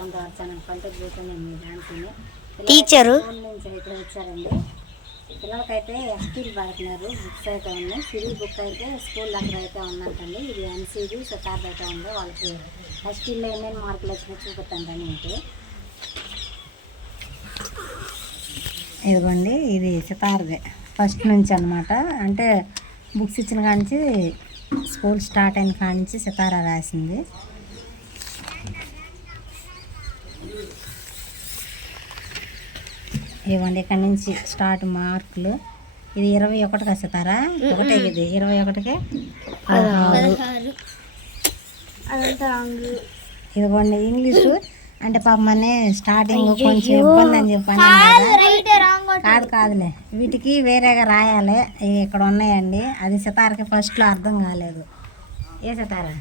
Welcome to our channel content చేసాను నేను మీ దాంట్లోనే టీచరు నుంచి అయితే వచ్చారండి. పిల్లలకైతే ఎస్టీలు పడుతున్నారు. బుక్స్ అయితే ఉన్నాయి. సిరీ బుక్ అయితే స్కూల్ దగ్గర అయితే ఉందంటండి. ఇది ఎన్సీబీ సితార్ అయితే ఉంది. వాళ్ళకి ఎస్టీల్లో ఏమేమి మార్కులు వచ్చినాయి చూపిస్తాను ఏంటి. ఇదిగోండి, ఇది సితార్దే ఫస్ట్ నుంచి అనమాట. అంటే బుక్స్ ఇచ్చిన కానించి స్కూల్ స్టార్ట్ అయిన కానించి సితారా రాసింది. ఇవ్వండి, ఇక్కడ నుంచి స్టార్ట్ మార్కులు. ఇది 21కి సితారా, ఒకటే ఇది 21కి 16. ఇదిగోండి ఇంగ్లీషు అంటే పాపమని స్టార్టింగ్ కొంచెం ఇబ్బంది అని చెప్పాను. కాదులే, వీటికి వేరేగా రాయాలి. ఇక్కడ ఉన్నాయండి. అది సితారకి ఫస్ట్లో అర్థం కాలేదు. ఏ సితారా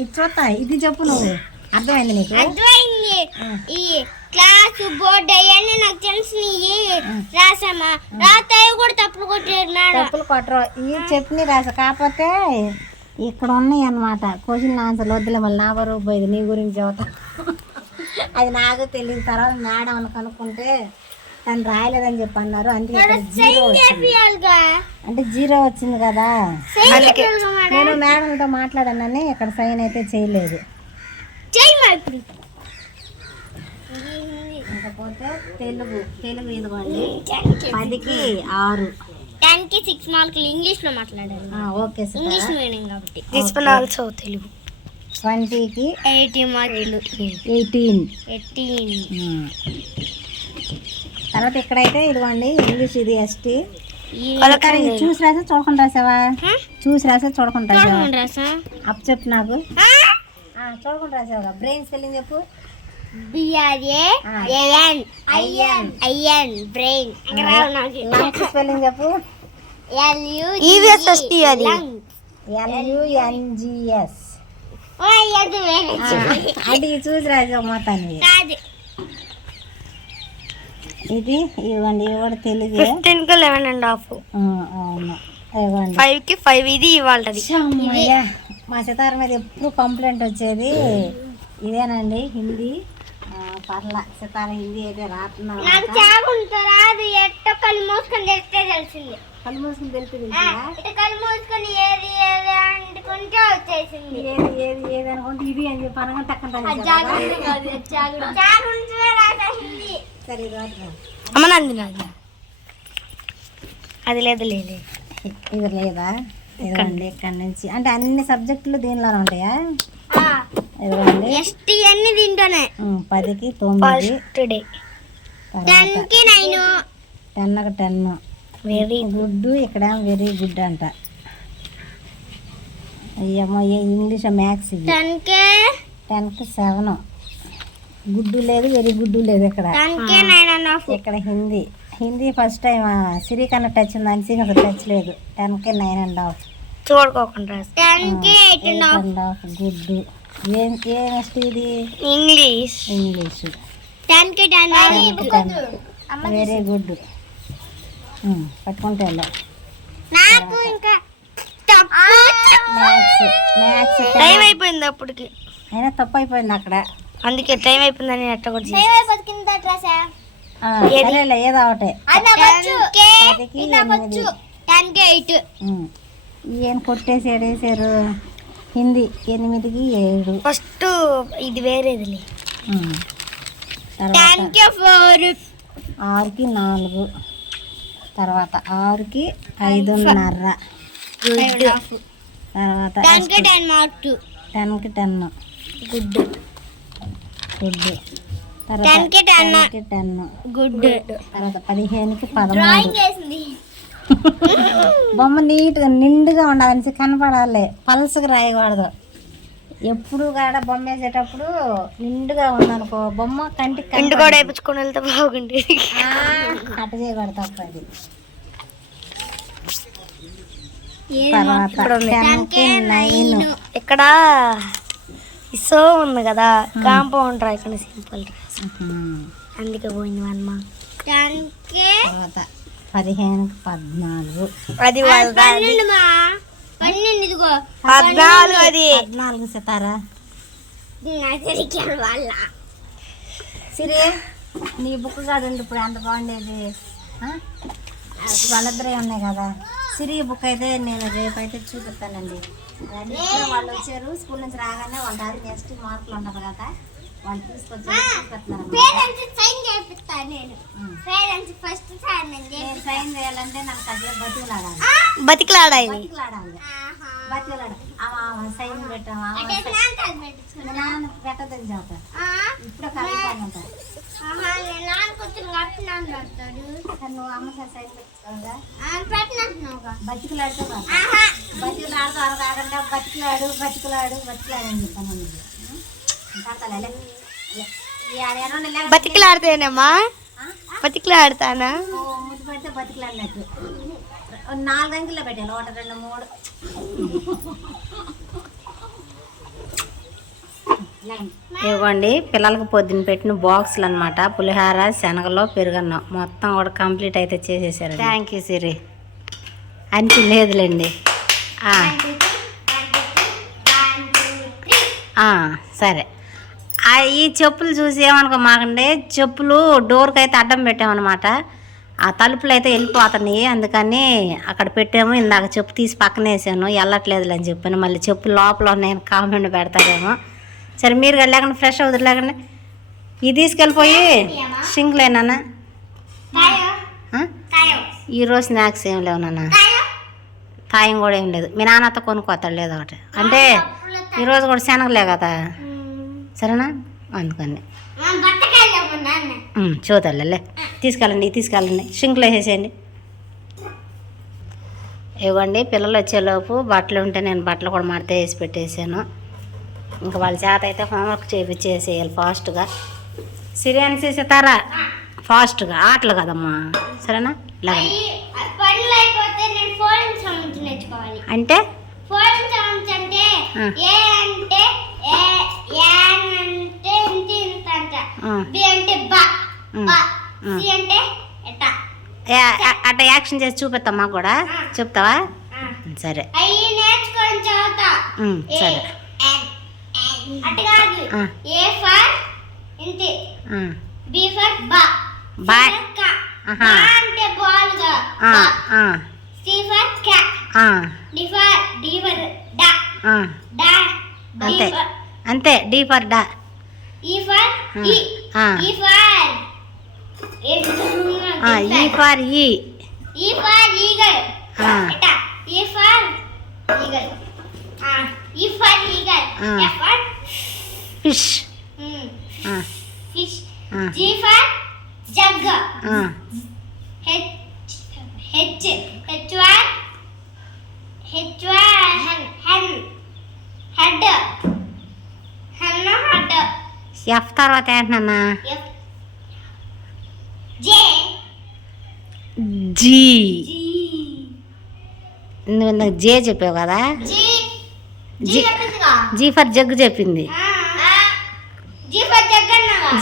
ఇది చూస్తా, ఇది చెప్పు నువ్వు. అర్థమైంది నీకు? క్లాసు బోర్డు అవన్నీ నాకు తెలిసినవి రాసామా, రాతాయి కూడా తప్పులు కొట్టారు. తప్పులు కొట్టరు, ఇవి చెప్పి రాసా. కాకపోతే ఇక్కడ ఉన్నాయి అన్నమాట క్వశ్చన్ ఆన్సర్లు. వద్దులే మళ్ళీ నా బరువు పోయేది, నీ గురించి చెబుతా. అది నాకు తెలియదు. తర్వాత మేడం అని కనుక్కుంటే తను రాయలేదని చెప్పి అన్నారు. అందుకే జీరో వచ్చింది. అంటే జీరో వచ్చింది కదా. నేను మేడంతో మాట్లాడానని ఇక్కడ సైన్ అయితే చేయలేదు. ఇకపోతే తెలుగు ఇదిగోండి 10కి 6, 10కి 6 మార్కులు ఇంగ్లీష్ లో మాట్లాడారు. ఓకే సార్, ఇంగ్లీష్ మీడియం కాబట్టి. దిస్ విల్ ఆల్సో తెలుగు 20కి 80 మార్కులు 18. తర్వాత ఇక్కడైతే ఇదిగోండి ఇంగ్లీష్, ఇది ఎస్టీ. చూసి రాసా చూడకుండా రాసావా? చూసి రాసా చూడకుండా రాసా? అప్ చెప్పు నాకు. చూడకుండా రాసావా? బ్రెయిన్ స్పెల్లింగ్ చెప్పు. BRAIN brain. లంగ్స్ స్పెల్లింగ్ చెప్పు. LUNGS. అది చూసి రాసావు మొత్తాన్ని. ఇది ఇవ్వండి, ఇవి కూడా తెలుగు. 15కి 11.5. అవును, ఇవ్వండి 5కి 5. ఇది ఇవ్వాలి. మా సితార మీద ఎప్పుడు కంప్లైంట్ వచ్చేది ఇదేనండి. హిందీ పర్ల సితార హిందీ అయితే రాస్తున్నా. కళ్ళు మూసుకొని తెలిసింది. కళ్ళు మూసుకొని తెలిసింది. కళ్ళు మూసుకొని ఏది అనుకుంటే వచ్చేసింది. ఏది అనుకుంటే ఇది అని చెప్పి అనగా టక్కన సరే. అమ్మనంది అది లేదు. ఇది లేదా? ఇదిగోండి ఇక్కడ నుంచి అంటే అన్ని సబ్జెక్టులు దీనిలోనే ఉంటాయా? ఇదిగోండి ఎస్టీ అన్ని దీంట్లోనే. 10కి 9, 10కి 9, 10కి 10. Very good. ఇక్కడ వెరీ గుడ్ అంట. అయ్యమ్మో, ఇంగ్లీష్ మ్యాథ్స్. 10కి 7. గుడ్డు లేదు, వెరీ గుడ్డు లేదు. ఇక్కడ ఇక్కడ హిందీ ఫస్ట్ టైం సిరి కన్నా టచ్ ఉంది. అని సిరి టచ్ లేదు. 10కి 9.5 చూడుకోకుండా. గుడ్డు. ఏం ఇది? ఇంగ్లీష్. 10కి 10. Very good. పట్టుకుంటే నాకు ఇంకా మ్యాథ్స్ టైం అయిపోయింది అప్పటికి. అయినా తప్పు అయిపోయింది అక్కడ. అందుకే టైం అయిపోయిందని అట్ట కూడా సరేలే, ఏదో ఒకటే. 10కి 8. ఏం కొట్టేసి ఏడేసారు. హిందీ 8కి 7. ఫస్ట్ ఇది వేరేది. తర్వాత 6కి 4. తర్వాత 6కి 5.5. తర్వాత 10కి 10. గుడ్. తర్వాత 10. గుడ్. తర్వాత 15కి 13. బొమ్మ నీట్గా నిండుగా ఉండాలని కనపడాలి. పల్సగా రాయకూడదు. ఎప్పుడు కూడా బొమ్మ వేసేటప్పుడు నిండుగా ఉందనుకో బొమ్మ కంటికి ఇంటి కూడా వేయించుకొని వెళ్తే బాగుంది. అట్ట చేయకూడదు, తప్పది. తర్వాత 10కి 9. ఇక్కడ ఇసో ఉంది కదా, కాంపౌండ్ రాయకుండా సింపుల్ అందుకే పోయింది అమ్మ. తర్వాత 15కి 14. అది 14 సితారా నజరికల వల్ల సిరి నీ బుక్ కాదు ఇప్పుడు ఎంత బాగుండేది ఆ? వాళ్ళిద్దరే ఉన్నాయి కదా సిరి బుక్ అయితే నేను రేపు అయితే చూపిస్తానండి. అది ఇప్పుడే వాళ్ళు వచ్చారు స్కూల్ నుంచి రాగానే వాళ్ళ డాడీ నెక్స్ట్ మార్కులు ఉంటారు కదా వాళ్ళు తీసుకొచ్చారు చూపిస్తున్నారు. పేరెంట్స్ సైన్ చేపిస్తాను నేను. పేరెంట్స్ ఫస్ట్ సైన్ నేను సైన్ చేయాలంటే నాకు అసలు బతుకులాడాలి బతికిలాడాలి. బతుకులాడాలి బతుకులాడాలి సైన్ పెట్టాము అంటే నాన్నకి పెట్టించుకున్నా. నాన్న పెట్టదని చెబుతా ఇప్పుడు కలుగుతానంటారు. నాన్న కూర్చొని కట్టినాను పెడతాడు. నువ్వు అమ్మ సైన్ పెట్టుకోగా పెట్టినట్టున్నావుగా. బతుకులాడితే బతుకులాడుతూ కాకుండా బతుకులాడు బతుకులాడు బతుకులాడు అని చెప్పాను. బతికిలాడితేనేమ్మా బతికిలాడతానా ముద్దు పెడితే బతుకులాడినట్టు 4 అంకెల్లో పెట్టాను 1 2 3 ఇవ్వండి పిల్లలకు పొద్దున్న పెట్టిన బాక్సులు అనమాట. పులిహార శనగలో పెరుగన్నం మొత్తం కూడా కంప్లీట్ అయితే చేసేసారు. థ్యాంక్ యూ సిరి అంచి లేదులేండి. సరే ఈ చెప్పులు చూసి ఏమనుకో మాకండి చెప్పులు డోర్కి అయితే అడ్డం పెట్టామన్నమాట. ఆ తలుపులు అయితే వెళ్ళిపోతున్నాయి అందుకని అక్కడ పెట్టాము. ఇందాక చెప్పు తీసి పక్కన వేసాను వెళ్ళట్లేదులే అని చెప్పాను. మళ్ళీ చెప్పులు లోపల ఉన్నాయని కామెంట్ పెడతారేమో. సరే మీరు లేకుండా ఫ్రెష్ అవుతుంది లేకుండా ఇది తీసుకెళ్ళిపోయి షింక్లేనా ఈరోజు స్నాక్స్ ఏం లేవు నాన్న తాయం కూడా ఏం లేదు. మీ నాన్నతో కొనుక్కోతాడు లేదు ఒకటి అంటే ఈరోజు కూడా శనగలే కదా సరేనా అందుకని చూద్దాంలే తీసుకెళ్ళండి తీసుకెళ్ళండి షింక్లో వేసేయండి. ఇవ్వండి పిల్లలు వచ్చేలోపు బట్టలు ఉంటే నేను బట్టలు కూడా మడత వేసి పెట్టేసాను. ఇంకా వాళ్ళ చేత అయితే హోంవర్క్ చేసేయాలి ఫాస్ట్గా. సిరియన్ చేసేతారా ఫాస్ట్గా ఆటలు కదమ్మా సరేనా ఇలాగ అంటే అట్లా యాక్షన్ చేసి చూపిస్తామా కూడా చెప్తావా సరే సరే బాయ్ అంతే అంతే డి ఫర్ డా E for E for eagle fish G for jug H head F తర్వాత ఏంటన్నా జీ నువ్వు ఇందాక జే చెప్పావు కదా జీ ఫర్ జగ్గు చెప్పింది.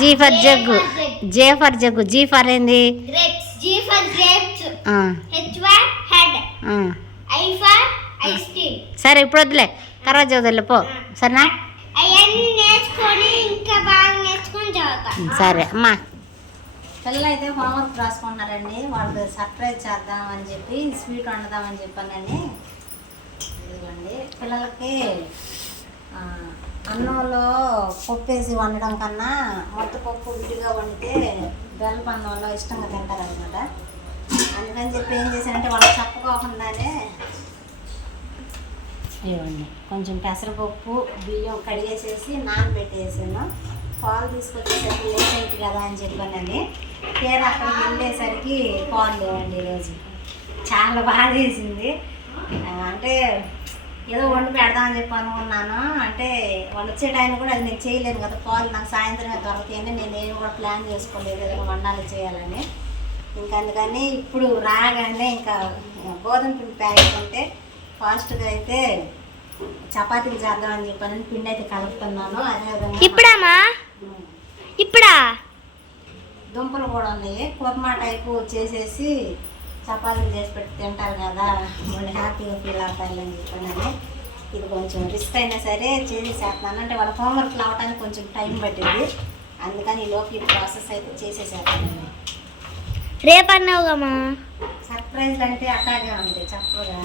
G for jug J for jug G for ఏంది సరే ఇప్పుడు వద్దులే తర్వాత చదువులే పో సరేనా సరే అమ్మా. పిల్లలు అయితే హోంవర్క్ రాసుకుంటున్నారండి. వాళ్ళకి సర్ప్రైజ్ చేద్దామని చెప్పి స్వీట్ వండుదామని చెప్పానండి. ఇదిగోండి పిల్లలకి అన్నంలో పప్పు వేసి వండడం కన్నా మొత్తపప్పు విడిగా వండితే బెల్లపన్నంలో ఇష్టంగా తింటారనమాట. అందుకని చెప్పి ఏం చేశానంటే వాళ్ళకి చెప్పుకోకుండానే ఇవ్వండి కొంచెం పెసరపప్పు బియ్యం కడిగేసేసి నానబెట్టేసాను. పాలు తీసుకొచ్చేసరికి లేట్ అయింది కదా అని చెప్పానని తీరా అక్కడికి వెళ్ళేసరికి పాలు లేవండి. ఈరోజు చాలా బాగా వేసింది. అంటే ఏదో వండి పెడదామని చెప్పి అనుకున్నాను. అంటే వాళ్ళు వచ్చే టైం కూడా అది నేను చేయలేను కదా పాలు నాకు సాయంత్రమే దొరుకుతాయని నేను ఏమి కూడా ప్లాన్ చేసుకోలేదు ఏదైనా వండాలి చేయాలని. ఇంకా అందుకని ఇప్పుడు రాగానే ఇంకా గోధుమ పిండి ప్యాకెట్ ఉంటే ఫాస్ట్గా అయితే చపాతీలు చేద్దామని చెప్పానని పిండి అయితే కలుపుతున్నాను. అదేవిధంగా ఇప్పుడా దుంపలు కూడా ఉన్నాయి కుర్మా టైపు చేసేసి చపాతీలు చేసి పెట్టి తింటారు కదా వాళ్ళు హ్యాపీగా ఫీల్ అవుతారు అని చెప్పానని ఇది కొంచెం రిస్క్ అయినా సరే చేసేసేస్తున్నాను. అంటే వాళ్ళ హోంవర్క్లు అవడానికి కొంచెం టైం పట్టింది, అందుకని ఈ లోపు ఈ ప్రాసెస్ అయితే చేసేసేస్తాను. రేపన్నావుగమ్మా సర్ప్రైజ్లు అంటే అట్లాగే ఉంటాయి చక్కగా.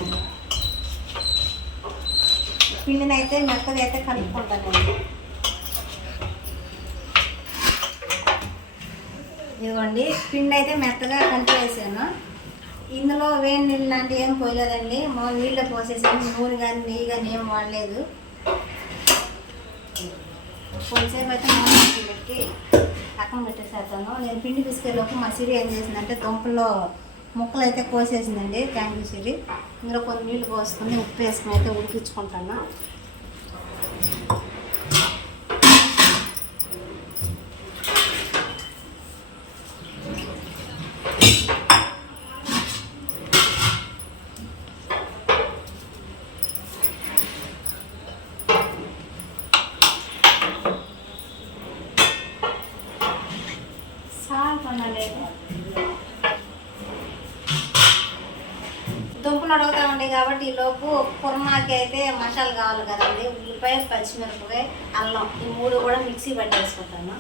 పిండిని అయితే మెత్తగా అయితే కలుపుకుంటానండి. ఇదిగోండి పిండి అయితే మెత్తగా కలిపేసాను. ఇందులో వేడి నీళ్ళు లాంటివి ఏం పోయలేదండి, నీళ్ళే పోసేసాను. నూనె కానీ నెయ్యి కానీ ఏం వాడలేదు. కొంచెంసేపు అయితే మూత పెట్టి పక్కన పెట్టేసేస్తాను. నేను పిండి తీసుకెళ్ళలోపు మా సిరి ఏం చేసిందంటే దుంపల్లో ముక్కలు అయితే కోసేసిందండి. థ్యాంక్ యూ సిరి. ఇందులో కొన్ని నీళ్ళు పోసుకొని ఉప్పు వేసుకుని అయితే ఉడికించుకుంటాను. దుంపలు అడుగుతా ఉంటాయి కాబట్టి ఈలోపు కుర్మాకి అయితే మసాలా కావాలి కదండి. ఉల్లిపాయ, పచ్చిమిరపకాయ, అల్లం ఈ 3 కూడా మిక్సీ పట్టేసుకుంటాను.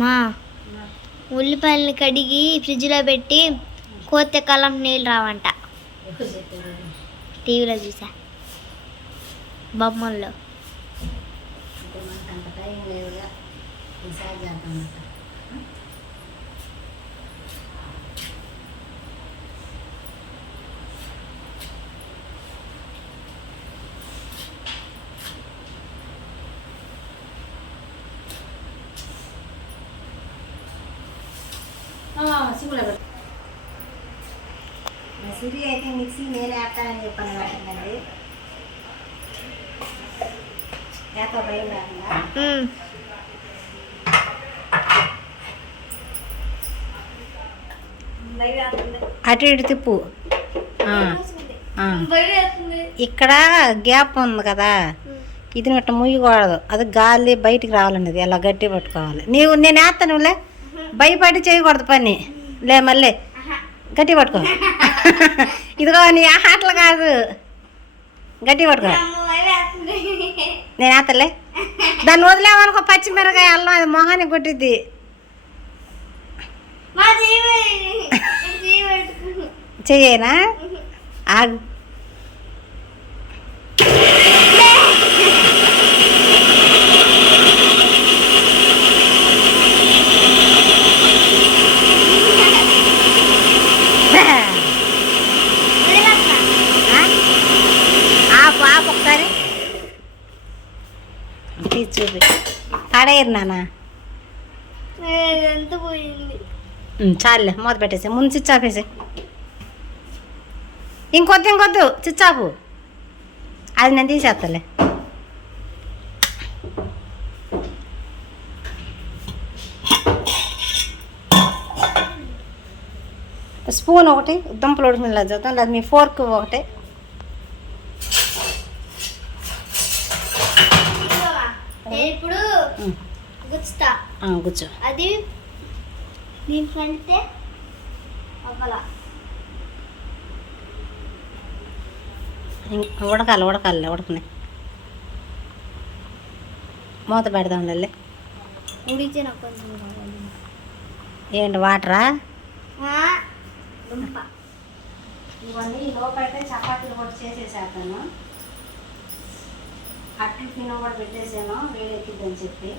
మా ఉల్లిపాయలని కడిగి ఫ్రిడ్జ్లో పెట్టి కోతే కాలం నీళ్ళు రావంట. టీవీలో చూసా బొమ్మల్లో. అంత టైం లేదుగా, ఈసారి చేద్దామంట. సిమ్లో పెట్టు. సిరి అయితే మిక్సీ నేనే వేస్తానని చెప్పాను వాటిందండి. వేత భయం రాకుండా అటు ఇటు తిప్పు. ఇక్కడ గ్యాప్ ఉంది కదా, ఇది గట్ట ముయ్యకూడదు. అది గాలి బయటికి రావాలన్నది, అలా గట్టి పట్టుకోవాలి. నేను వేస్తానులే, భయపడి చేయకూడదు పని. లే మళ్ళీ గట్టి పట్టుకో. ఇదిగో నీ ఆటలు కాదు, గట్టి పట్టుకో. నేను వేస్తలే, దాన్ని వదిలేమనుకో పచ్చిమిరకాయ అల్లం అది మొహానికి కొట్టిద్ది. చెయ్యేనా? ఆగు. ఒకసారి తీసి చూపి. ఆడేరు నాన్న, ఎంత పోయింది. చాలులే, మూత పెట్టేసి ముందు స్విచ్ ఆపేసి. ఇంకొద్దు స్విచ్ ఆపు. అది నేను తీసేస్తాలే. స్పూన్ ఒకటి దుంపలు ఉడికిన చూద్దాం, లేదా మీ ఫోర్క్ ఒకటి. ఇప్పుడు గుచ్చుతా. కూర్చో. అది దీనికంటే ఉడకని మూత పెడదాం లే. ఉడితే నాకు కొంచెం ఏంటి వాటరా? దుంప ఇవన్నీ లోపైతే చపాతీలు కూడా చేసేసేస్తాను. అట్లు పిన్న కూడా పెట్టేసాను, వేడెక్కిద్దని చెప్పి.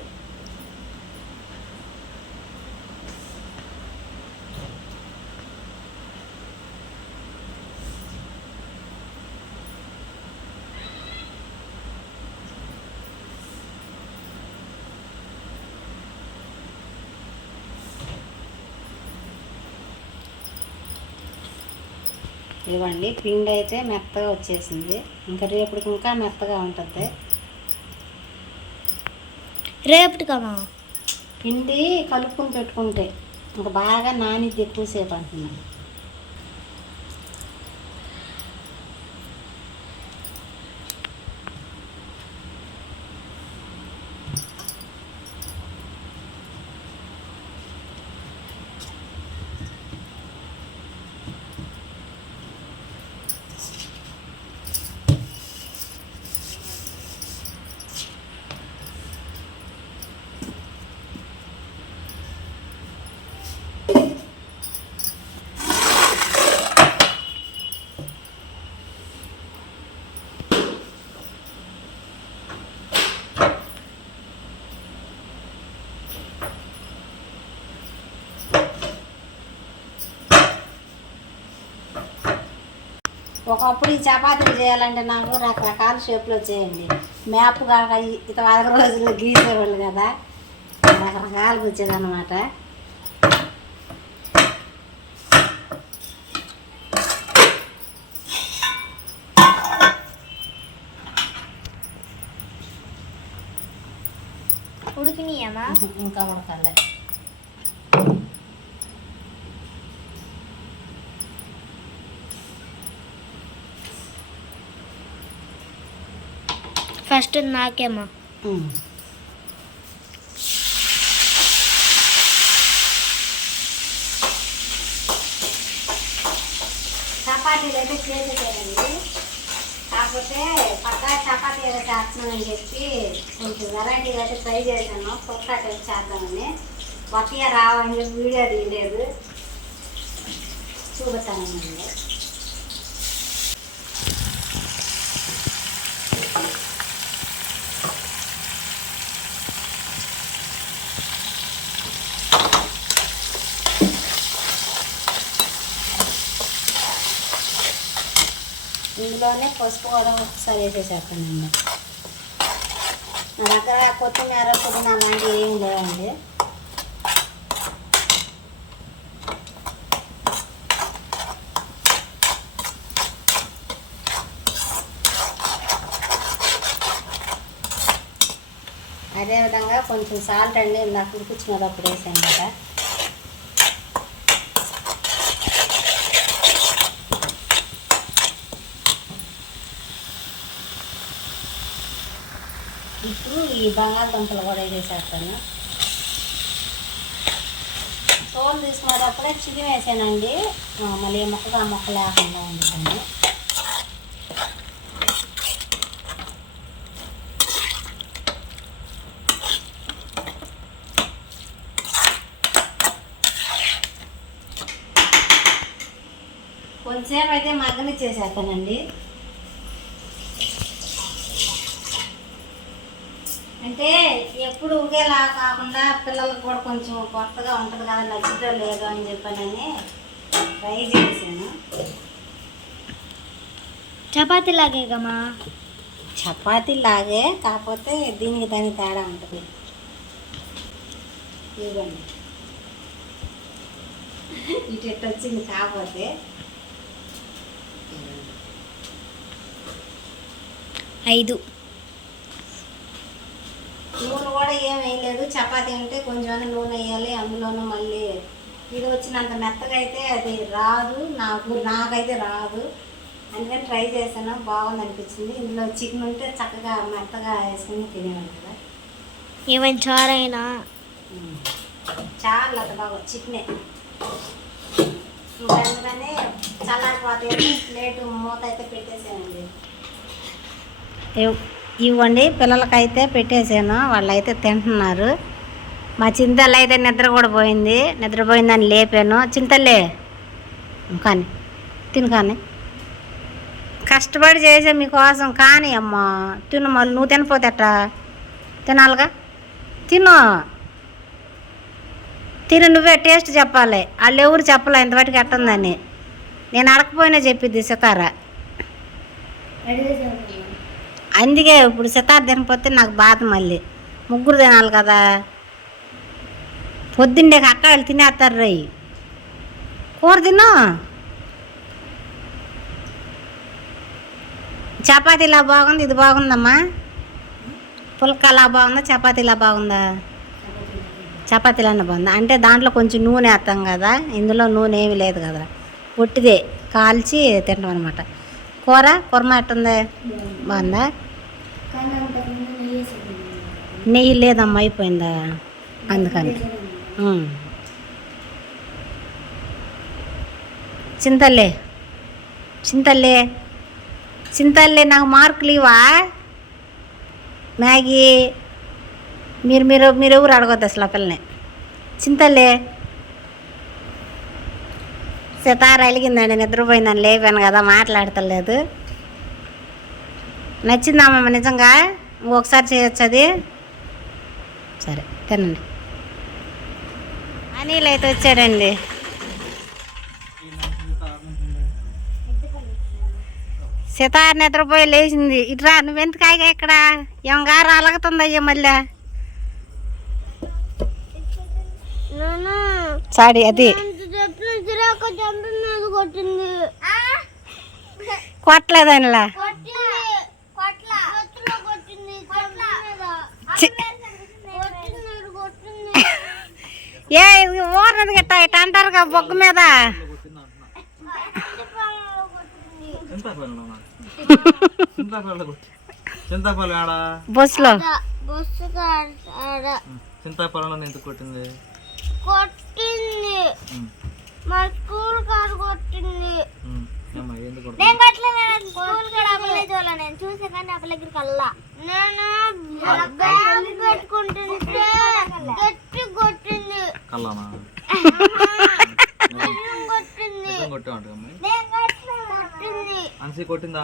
ఇవ్వండి, పిండి అయితే మెత్తగా వచ్చేసింది. ఇంకా రేపటికి ఇంకా మెత్తగా ఉంటుంది. రేపటికమ్మా పిండి కలుపుకొని పెట్టుకుంటే ఇంకా బాగా నానిద్ది ఎక్కువసేపు అంటున్నా. ఒకప్పుడు ఈ చపాతీలు చేయాలంటే నాకు రకరకాల షేప్లో చేయండి. మ్యాప్ కాక ఇత వరకు రోజుల్లో గీసేవాళ్ళు కదా, రకరకాలుగా వచ్చేదన్నమాట. ఉడికినాయమ్మా? ఇంకా ఉడకాలి. ఫస్ట్ నాకేమో. చపాతీలు అయితే చేసేసానండి. కాకపోతే పక్కా చపాతీ ఏదో చేస్తున్నానని చెప్పి కొంచెం వెరైటీగా అయితే ట్రై చేశాను. కొత్త టైప్ చేద్దామని. ఒకే రావని చెప్పి వీడియో తీయలేదు, చూపుతానండి. ఇందులోనే పసుపు కూడా ఒకసారి వేసేసేస్తానండి. నా దగ్గర కొత్తిమీర పుదీనా అలాంటివి ఏమి లేవండి. అదేవిధంగా కొంచెం సాల్ట్ అండి, ఇందాక ఉడికించినప్పుడు వేసాను కదా. ఇప్పుడు ఈ బంగాళదుంపలు కూడా వేసేస్తాను. తోలు తీసుకునేటప్పుడే చికెన్ వేసానండి, మళ్ళీ మొక్క లేకుండా ఉంటుంది. కొంచెంసేపు అయితే మగ్గనిచ్చేసేస్తానండి. అంటే ఎప్పుడు ఒకేలా కాకుండా పిల్లలకు కూడా కొంచెం కొత్తగా ఉంటుంది కదా, నచ్చుతో లేదు అని చెప్పానని ట్రై చేశాను. చపాతీ లాగే కమ్మా? చపాతీ లాగే, కాకపోతే దీనికి దానికి తేడా ఉంటుంది. ఇవ్వండి, ఇటు వచ్చింది. కాకపోతే 5 నూనె కూడా ఏం వేయలేదు. చపాతీ అంటే కొంచెం నూనె వేయాలి, అందులోనూ మళ్ళీ ఇది వచ్చినంత మెత్తగా అయితే అది రాదు, నాకైతే రాదు. అందుకని ట్రై చేశాను, బాగుంది అనిపించింది. ఇందులో చికెన్ ఉంటే చక్కగా మెత్తగా వేసుకుని తినేవాళ్ళు కదా. ఏమైనా చారైనా చాలా బాగా చికెనే. ఇంకా అందుకని చల్లారిపోతే ప్లేటు మూత అయితే పెట్టేసానండి. ఇవ్వండి, పిల్లలకైతే పెట్టేసాను, వాళ్ళు అయితే తింటున్నారు. మా చింతలు అయితే నిద్ర కూడా పోయింది, నిద్రపోయిందని లేపాను. చింతలే కానీ తిను, కానీ కష్టపడి చేసే మీకోసం, కానీ అమ్మ తిను. మళ్ళీ నువ్వు తినపోతేట తినాలిగా, తిను తిను, నువ్వే టేస్ట్ చెప్పాలి. వాళ్ళు ఎవరు చెప్పలే ఇంతవరకు ఎట్టుందని. నేను అడగపోయినా చెప్పిద్ది సితార. అందుకే ఇప్పుడు సితార తినకపోతే నాకు బాధ. మళ్ళీ ముగ్గురు తినాలి కదా. పొద్దున్నే అక్క వాళ్ళు తినేస్తారు రై కూర తిను. చపాతీలా బాగుంది, ఇది బాగుందమ్మా. పుల్కలా బాగుందా, చపాతీలా బాగుందా? చపాతీలన్నా బాగుందా? అంటే దాంట్లో కొంచెం నూనె వేస్తాం కదా, ఇందులో నూనె ఏమీ లేదు కదా, ఒట్టిదే కాల్చి తింటాం అనమాట. కుర్మా ఎట్టుంది? బాగుందా? నెయ్యి లేదమ్మా, అయిపోయిందా అందుకని. చింతల్లే చింతల్లే చింతల్లే నాకు మార్కులు ఇవా? మ్యాగీ మీరు మీరు మీరు ఎవరు అడగొద్దు అసలు ఆ పిల్లని. చింతల్లే సితార అలిగిందండి, నిద్రపోయిందని లేపాను కదా, మాట్లాడతలేదు. నచ్చిందమ్మమ్మ నిజంగా? ఒకసారి చేయొచ్చు అది. సరే తినండి. అనిల్ అయితే వచ్చాడండి. సితార నిద్రపోయి లేచింది. ఇట్రా, నువ్వెందుకాయగా ఇక్కడ? ఏం గారు అలగుతుందయ్యా మళ్ళా. సారీ అది కొట్టలేదనిలా. ఏ ఊరినది గట్ట ఇట్ట అంటారుగా బొగ్గు మీద. బస్సులో చింతాపల్లిలో ఎందుకు కొట్టింది? మా స్కూల్ కాదు కొట్టింది. నేను చూసే కానీ అప్పల దగ్గరికి వెళ్ళా. నేను బ్యాగ్ పెట్టుకుంటుంటే గట్టి కొట్టింది. కొట్టిందా?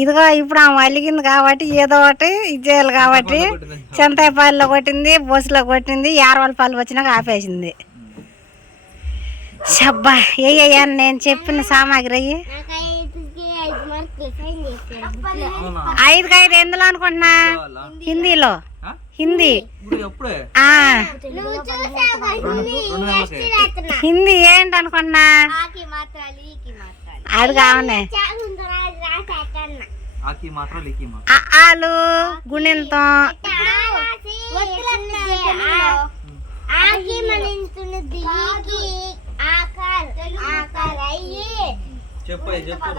ఇదిగో ఇప్పుడు ఆమె అలిగింది కాబట్టి ఏదో ఒకటి ఇచ్చేయాలి కాబట్టి చింతాయిపాల్లో కొట్టింది, బస్సులో కొట్టింది, యారవలపాలు వచ్చినాక ఆపేసింది. షబ్బా ఏ నేను చెప్పిన సామాగ్రి అయ్యి 5 ఎందులో అనుకుంటున్నా? హిందీలో. హిందీ హిందీ ఏంటి అనుకున్నా? అది కావనే ఆలు గుణింతం చెప్పు చెప్పు.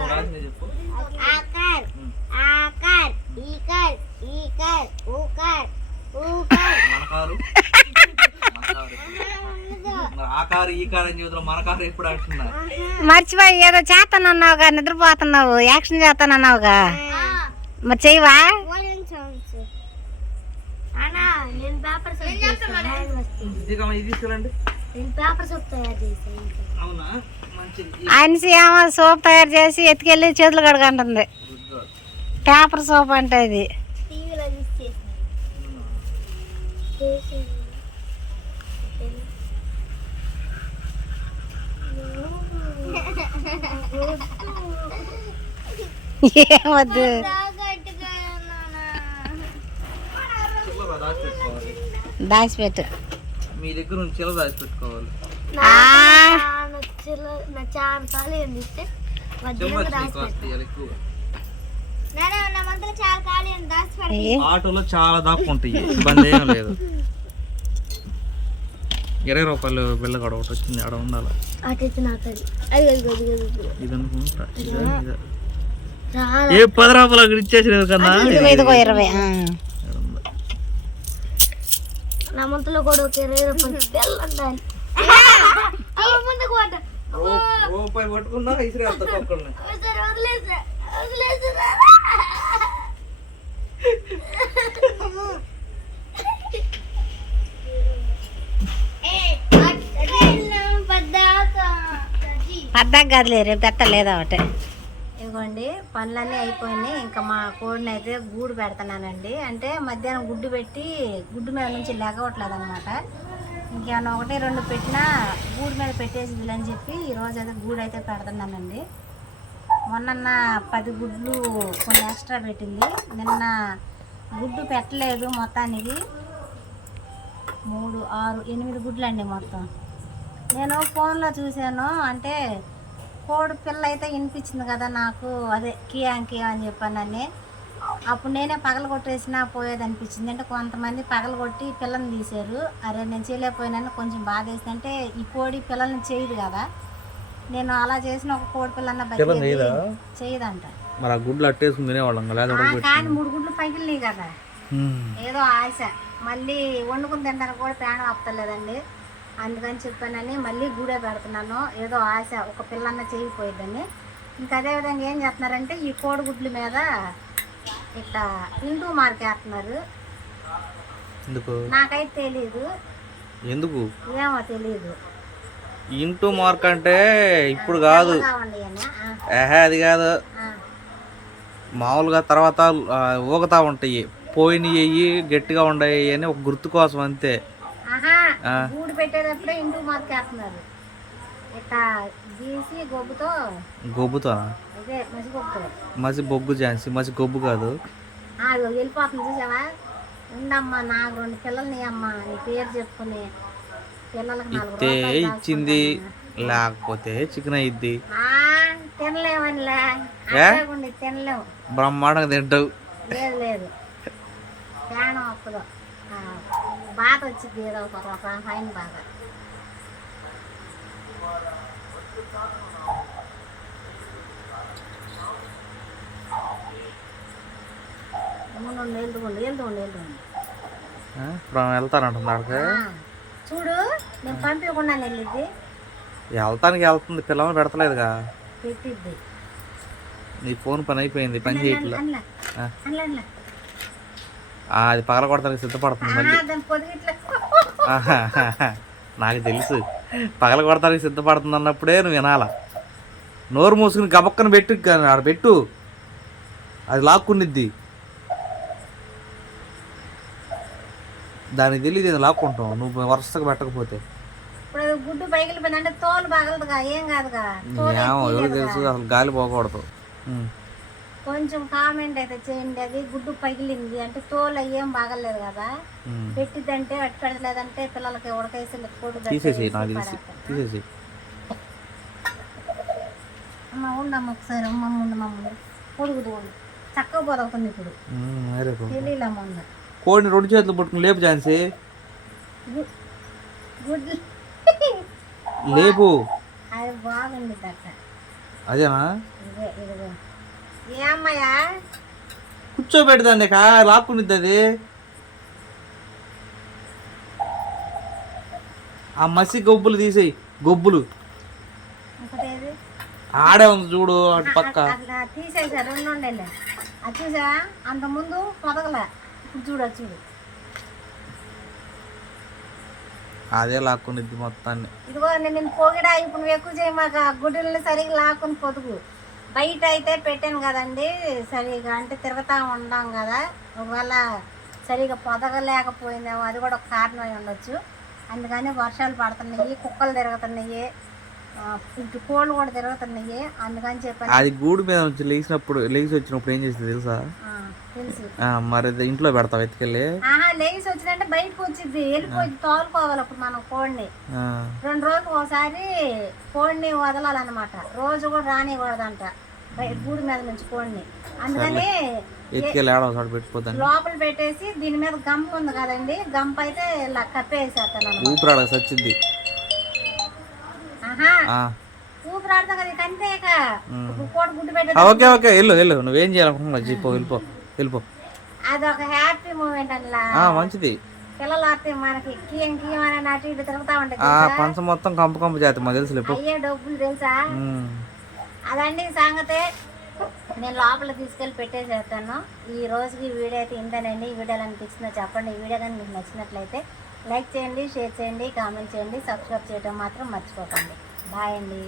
ఆకారు ఈ కారు అని చెబుతున్నా, మన కారు ఎప్పుడు ఆడుతున్నా? మర్చిపోయి ఏదో చేస్తానన్నావుగా, నిద్రపోతున్నావు, యాక్షన్ చేస్తానన్నావుగా, మరి చెయ్యవా? అనిసి ఏమో సోప్ తయారు చేసి ఎత్తుకెళ్ళి చేతులు కడగంటుంది. పేపర్ సోప్ అంటే ఇది. ఏమొద్దు, దాచిపెట్టు. మీ దగ్గర నుంచి చిల్ల దాచిపెట్టుకోవాలి. ఆటోలో చాలా దాకా ఉంటాయి, ఇబ్బంది ఏం లేదు. 20 రూపాయలు బిల్ల కూడా ఒకటి వచ్చింది, ఆడ ఉండాలి. ఇది అనుకుంటా ఏ 10 రూపాయలు అక్కడ ఇచ్చేసి కన్నా. ఇదిగో 20. నా ముంతలో కూడా ఒక 20 రూపాయలు రూపాయి పట్టుకున్నా ఇసిరేస్తా ఒక్కళ్ళని. పద్దాక కాదులే, రేపు పెట్టలేదా ఒకటే. ఇదిగోండి పనులన్నీ అయిపోయినాయి. ఇంకా మా కోడిని అయితే గూడు పెడుతున్నానండి. అంటే మధ్యాహ్నం గుడ్డు పెట్టి గుడ్డు మీద నుంచి లెగవట్లేదు అనమాట. ఇంకేమన్నా 1-2 పెట్టినా గూడు మీద పెట్టేసింది అని చెప్పి ఈరోజు అయితే గూడు అయితే పెడుతున్నానండి. మొన్న 10 గుడ్లు కొన్ని ఎక్స్ట్రా పెట్టింది. నిన్న గుడ్డు పెట్టలేదు మొత్తానికి. 3, 6, 8 గుడ్లు అండి మొత్తం. నేను ఫోన్లో చూశాను, అంటే కోడి పిల్ల అయితే వినిపించింది కదా నాకు, అదే కియాంకి అని చెప్పానని. అప్పుడు నేనే పగలగొట్టేసినా పోయేది అనిపించింది. అంటే కొంతమంది పగలగొట్టి పిల్లని తీశారు. అరే నేను చేయలేకపోయినాను, కొంచెం బాధ వేసింది. అంటే ఈ కోడి పిల్లల్ని చేయదు కదా, నేను అలా చేసిన ఒక కోడి పిల్లన్న చేయదంట. మరి ఆ గుడ్లు అట్టేసుకుని తినేవాళ్ళం కానీ 3 గుడ్లు పగిలినాయి కదా, ఏదో ఆశ. మళ్ళీ వండుకుని తింటాను కూడా ప్రాణం ఆపుతలేదండి. అందుకని చెప్పానని మళ్ళీ గూడే పెడుతున్నాను. ఏదో ఆశ, ఒక పిల్లన్న చేయిపోయిద్దని. ఇంకా అదేవిధంగా ఏం చేస్తున్నారంటే ఈ కోడిగుడ్ల మీద ఇట్లా ఇంటూ మార్కేస్తున్నారు. నాకైతే తెలీదు ఎందుకు, ఏమో తెలీదు. ఇంటూ మార్క్ అంటే ఇప్పుడు కాదు, అది కాదు, మామూలుగా తర్వాత ఊగతా ఉంటాయి, పోయినవి గట్టిగా ఉండయి అని ఒక గుర్తు కోసం అంతే. గూడు పెట్టేటప్పుడే ఇంటూ మార్కేస్తున్నారు. ఇట్లా గీసి గొబ్బుతో మసి బొగ్గు ఛాన్స్, మసి గొబ్బు కాదు. వెళ్ళిపోతుంది చూసావా. ఉండమ్మా నాకు 2 పిల్లల్ని అమ్మా నీ పేరు చెప్పుకుని పిల్లలకి ఇస్తే ఇచ్చింది, లేకపోతే చికెన్ అయ్యిద్ది. తినలేమనిలే, తినలేము. బ్రహ్మాండంగా తింటావు. లేదు లేదు, ప్రాణం వస్తుందో బాధ వచ్చింది, ఏదో ఒక ఫైన్ బాధ. వెళ్తానంటున్నాడు చూడు, నేను పంపించకుండా వెళ్ళిద్ది. వెళ్తానికి వెళ్తుంది, పిల్లలు పెడతలేదుగా, పెట్టిద్ది. నీ ఫోన్ పని అయిపోయింది, పని చేయట్లా. అది పగల కొడతానికి సిద్ధపడుతుంది మళ్ళీ. నాకు తెలుసు, పగల కొడతానికి సిద్ధపడుతుంది అన్నప్పుడే నువ్వు వినాలా. నోరు మూసుకుని గబక్కన పెట్టు, ఆడ పెట్టు, అది లాక్కునిద్ది. దానికి తెలియదు లాక్కుంటావు నువ్వు వరుసగా పెట్టకపోతే. గుడ్డు పగిలిపోయిందంటే తోలు పగలదుగా, ఏం కాదుగా. ఎవరికి తెలుసు, అసలు గాలి పోకూడదు. కొంచెం కామెంట్ అయితే చేయండి. అది గుడ్డు పగిలింది అంటే తోలు ఏం బాగలేదు కదా, పెట్టిద్దంటే అట్టు పెడతలేదంటే పిల్లలకి ఉడకేసి తీసేసి నాకు తెలిసి తీసేసి. ఉండమ్మ ఒకసారి ఉండమ్మ పొడుగుదు చక్కగా పోదవుతుంది ఇప్పుడు. తెలియలేమ్మ కోడిని 2 చేతులు పట్టుకుని లేపు ఛాన్సీ, గుడ్లు లేపు. అది బాగుంది అట్ట. అదేనా, ఏమయ్యా కూర్చోబెడదాన్ని లాక్కునిద్ది అది. ఆ మసి గొబ్బులు తీసేయి, గొబ్బులు ఆడే ఉంది చూడు అటు పక్క. తీసేసా 2 ఉండేలే, అది చూసా అంత ముందు పొదగలే, ఇప్పుడు చూడు. అదే లాక్కునిద్ది మొత్తాన్ని. ఇదిగో నేను పోగిడా, ఇప్పుడు నువ్వు ఎక్కువ చేయమాక, గుడ్డల్ని సరిగ్గా లాక్కుని పొదుగు. బయట అయితే పెట్టాను కదండి సరిగా, అంటే తిరుగుతూ ఉన్నాం కదా, ఒకవేళ సరిగా పొదగలేకపోయిందేమో, అది కూడా ఒక కారణం అయి ఉండొచ్చు. అందుకని వర్షాలు పడుతున్నాయి, కుక్కలు తిరుగుతున్నాయి, ఇటు కోళ్ళు కూడా తిరుగుతున్నాయి, అందుకని చెప్పాను. అది గూడు మీద నుంచి లేచి వచ్చినప్పుడు ఏం చేస్తుంది తెలుసా? తెలుసు. మరి ఇంట్లో పెడతావు ఎత్తుకెళ్ళి? లేచి వచ్చిందంటే బయటకు వచ్చింది, వెళ్ళిపోయి తోలుకోవాలి. అప్పుడు మనం కోడిని 2 రోజులకు ఒకసారి కోడిని వదలాలన్నమాట, రోజు కూడా రానివ్వకూడదంట గూడు మీద నుంచి కోడిని. అందుకని లోపల పెట్టేసి దీని మీద గంప ఉంది కదండి, గంప అయితే ఇలా కప్పేసేస్తాను. ఊపిరాడ సచ్చింది. ఊపిరాడతా కదా, అంతేక కోడి గుడ్డు పెట్టే. ఓకే ఓకే, వెళ్ళు నువ్వేం చేయాలనుకుంటున్నావు చెప్పు, వెళ్ళిపో. అదొక హ్యాపీ మూమెంట్ అలా, మంచిది. పిల్లలు వస్తే మనకి కీయం అటు ఇటు తిరుగుతా ఉంటాయి. పంచ మొత్తం కంపు చేస్తాం మాకు తెలుసు. అయ్యే డబ్బులు తెలుసా? అదండి సంగతే. నేను లోపల తీసుకెళ్ళి పెట్టేసేస్తాను. ఈ రోజుకి వీడియో అయితే ఇంతేనండి. ఈ వీడియోలు అనిపించిందో చెప్పండి. ఈ వీడియో కానీ మీకు నచ్చినట్లయితే లైక్ చేయండి, షేర్ చేయండి, కామెంట్ చేయండి, సబ్స్క్రైబ్ చేయడం మాత్రం మర్చిపోకండి. బాయ్ అండి.